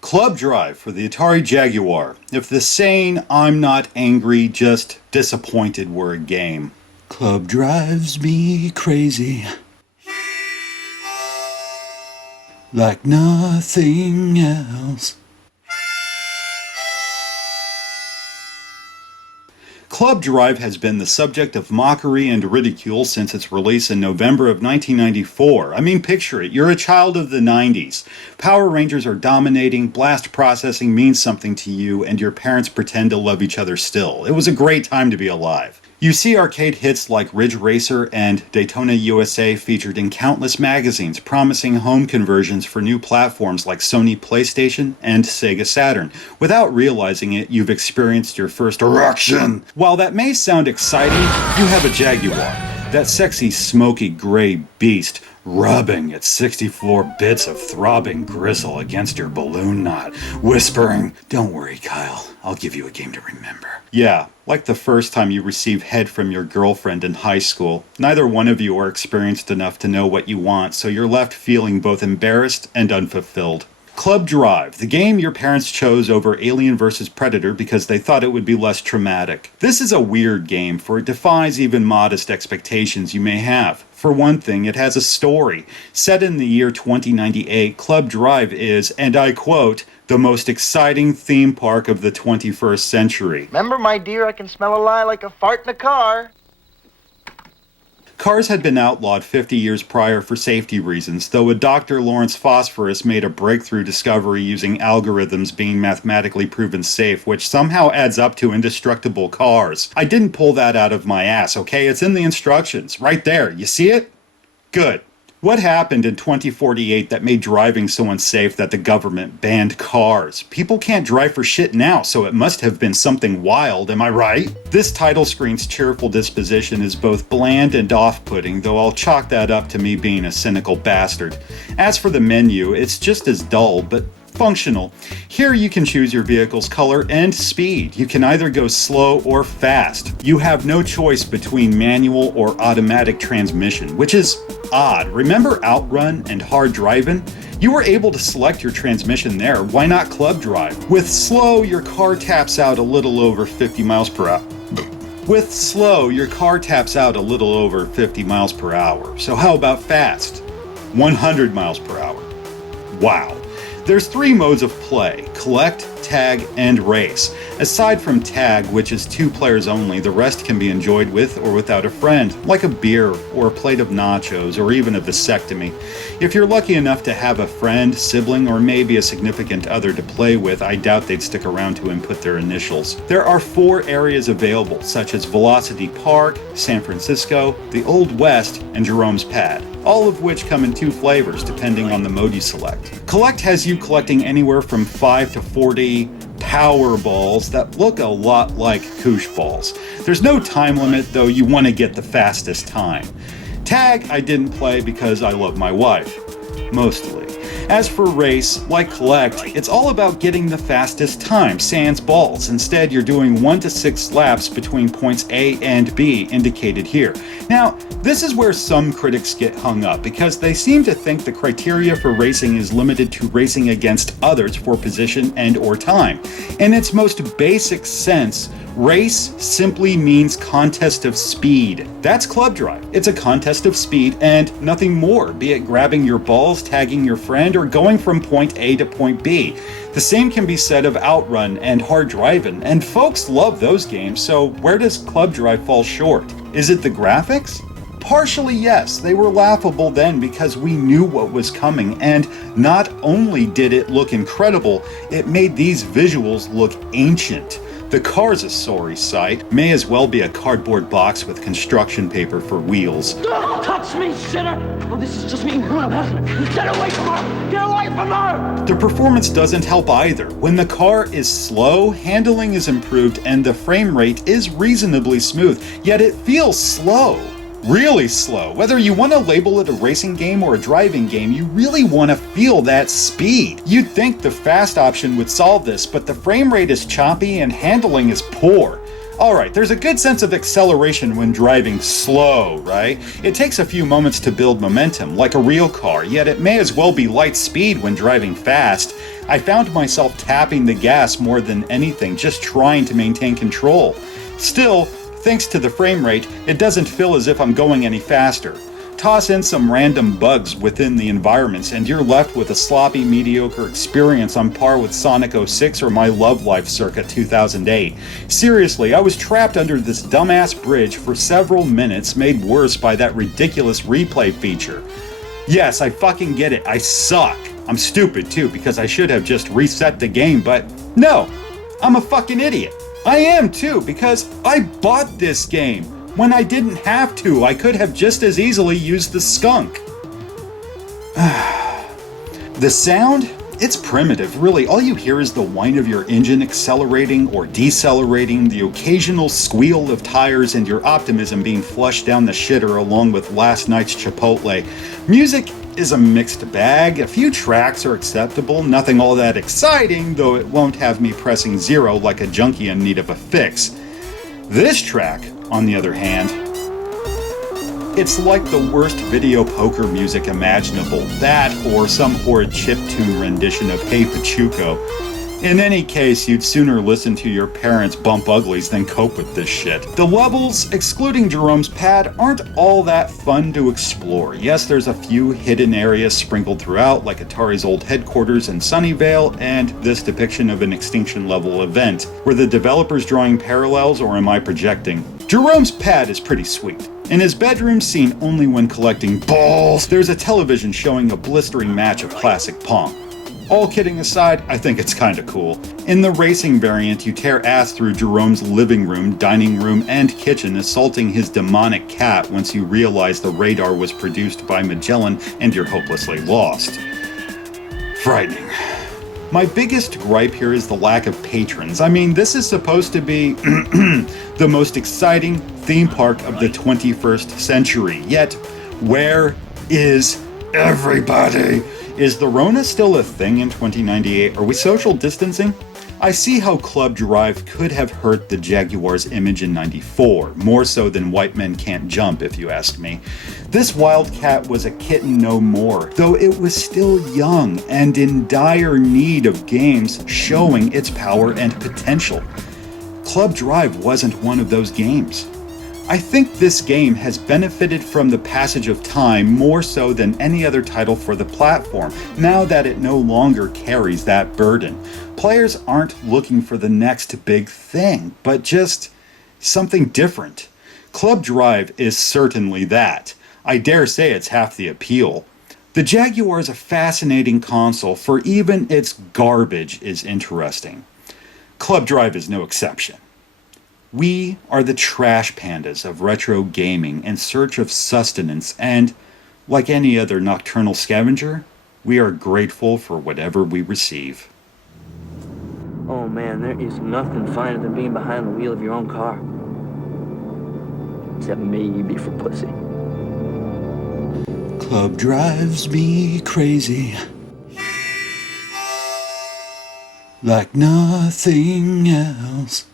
Club Drive for the Atari Jaguar. If the saying, "I'm not angry, just disappointed" were a game. Club drives me crazy like nothing else. Club Drive has been the subject of mockery and ridicule since its release in November of 1994. I mean, picture it. You're a child of the 90s. Power Rangers are dominating, blast processing means something to you, and your parents pretend to love each other still. It was a great time to be alive. You see arcade hits like Ridge Racer and Daytona USA featured in countless magazines, promising home conversions for new platforms like Sony PlayStation and Sega Saturn. Without realizing it, you've experienced your first erection. While that may sound exciting, you have a Jaguar, that sexy smoky gray beast rubbing its 64 bits of throbbing gristle against your balloon knot, whispering, "Don't worry, Kyle, I'll give you a game to remember." Yeah, like the first time you receive head from your girlfriend in high school. Neither one of you are experienced enough to know what you want, so you're left feeling both embarrassed and unfulfilled. Club Drive, the game your parents chose over Alien vs. Predator because they thought it would be less traumatic. This is a weird game, for it defies even modest expectations you may have. For one thing, it has a story. Set in the year 2098, Club Drive is, and I quote, "the most exciting theme park of the 21st century." Remember, my dear, I can smell a lie like a fart in a car. Cars had been outlawed 50 years prior for safety reasons, though a Dr. Lawrence Phosphorus made a breakthrough discovery using algorithms being mathematically proven safe, which somehow adds up to indestructible cars. I didn't pull that out of my ass, okay? It's in the instructions, right there. You see it? Good. What happened in 2048 that made driving so unsafe that the government banned cars? People can't drive for shit now, so it must have been something wild, am I right? This title screen's cheerful disposition is both bland and off-putting, though I'll chalk that up to me being a cynical bastard. As for the menu, it's just as dull, but functional. Here you can choose your vehicle's color and speed. You can either go slow or fast. You have no choice between manual or automatic transmission, which is odd. Remember Outrun and Hard Drivin'? You were able to select your transmission there. Why not Club Drive? With slow, your car taps out a little over 50 miles per hour. With slow, your car taps out a little over 50 miles per hour. So how about fast? 100 miles per hour. Wow. There's 3 modes of play: collect, tag, and race. Aside from tag, which is 2 players only, the rest can be enjoyed with or without a friend, like a beer or a plate of nachos or even a vasectomy. If you're lucky enough to have a friend, sibling, or maybe a significant other to play with, I doubt they'd stick around to input their initials. There are 4 areas available, such as Velocity Park, San Francisco, the Old West, and Jerome's Pad, all of which come in 2 flavors depending on the mode you select. Collect has you collecting anywhere from 5 to 40 power balls that look a lot like koosh balls. There's no time limit, though you want to get the fastest time. Tag I didn't play because I love my wife. Mostly. As for race, like collect, it's all about getting the fastest time, sans balls. Instead, you're doing 1 to 6 laps between points A and B, indicated here. Now, this is where some critics get hung up, because they seem to think the criteria for racing is limited to racing against others for position and or time. In its most basic sense, race simply means contest of speed. That's Club Drive. It's a contest of speed and nothing more, be it grabbing your balls, tagging your friend, or going from point A to point B. The same can be said of Outrun and Hard Drivin', and folks love those games, so where does Club Drive fall short? Is it the graphics? Partially, yes. They were laughable then because we knew what was coming, and not only did it look incredible, it made these visuals look ancient. The car's a sorry sight. May as well be a cardboard box with construction paper for wheels. Don't touch me, sinner! Oh, this is just me. Get away from her! Get away from her! The performance doesn't help either. When the car is slow, handling is improved and the frame rate is reasonably smooth, yet it feels slow. Really slow. Whether you want to label it a racing game or a driving game, you really want to feel that speed. You'd think the fast option would solve this, but the frame rate is choppy and handling is poor. Alright, there's a good sense of acceleration when driving slow, right? It takes a few moments to build momentum, like a real car, yet it may as well be light speed when driving fast. I found myself tapping the gas more than anything, just trying to maintain control. Still, thanks to the frame rate, it doesn't feel as if I'm going any faster. Toss in some random bugs within the environments and you're left with a sloppy, mediocre experience on par with Sonic 06 or My Love Life circa 2008. Seriously, I was trapped under this dumbass bridge for several minutes, made worse by that ridiculous replay feature. Yes, I fucking get it, I suck. I'm stupid too, because I should have just reset the game, but no, I'm a fucking idiot. I am too, because I bought this game. When I didn't have to, I could have just as easily used the skunk. The sound? It's primitive, really. All you hear is the whine of your engine accelerating or decelerating, the occasional squeal of tires, and your optimism being flushed down the shitter along with last night's Chipotle. Music is a mixed bag. A few tracks are acceptable, nothing all that exciting, though it won't have me pressing zero like a junkie in need of a fix. This track, on the other hand, it's like the worst video poker music imaginable. That or some horrid chiptune rendition of Hey Pachuco. In any case, you'd sooner listen to your parents bump uglies than cope with this shit. The levels, excluding Jerome's pad, aren't all that fun to explore. Yes, there's a few hidden areas sprinkled throughout, like Atari's old headquarters in Sunnyvale, and this depiction of an Extinction level event. Were the developers drawing parallels, or am I projecting? Jerome's pad is pretty sweet. In his bedroom, seen only when collecting balls, there's a television showing a blistering match of classic Pong. All kidding aside, I think it's kinda cool. In the racing variant, you tear ass through Jerome's living room, dining room, and kitchen, assaulting his demonic cat once you realize the radar was produced by Magellan and you're hopelessly lost. Frightening. My biggest gripe here is the lack of patrons. I mean, this is supposed to be the most exciting theme park of the 21st century, yet where is everybody? Is the Rona still a thing in 2098? Are we social distancing? I see how Club Drive could have hurt the Jaguar's image in '94, more so than White Men Can't Jump, if you ask me. This wildcat was a kitten no more, though it was still young and in dire need of games showing its power and potential. Club Drive wasn't one of those games. I think this game has benefited from the passage of time more so than any other title for the platform, now that it no longer carries that burden. Players aren't looking for the next big thing, but just something different. Club Drive is certainly that. I dare say it's half the appeal. The Jaguar is a fascinating console, for even its garbage is interesting. Club Drive is no exception. We are the trash pandas of retro gaming in search of sustenance, and, like any other nocturnal scavenger, we are grateful for whatever we receive. Oh man, there is nothing finer than being behind the wheel of your own car. Except maybe for pussy. Club drives me crazy, like nothing else.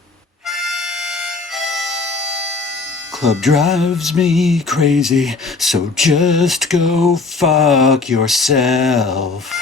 Club drives me crazy, so just go fuck yourself.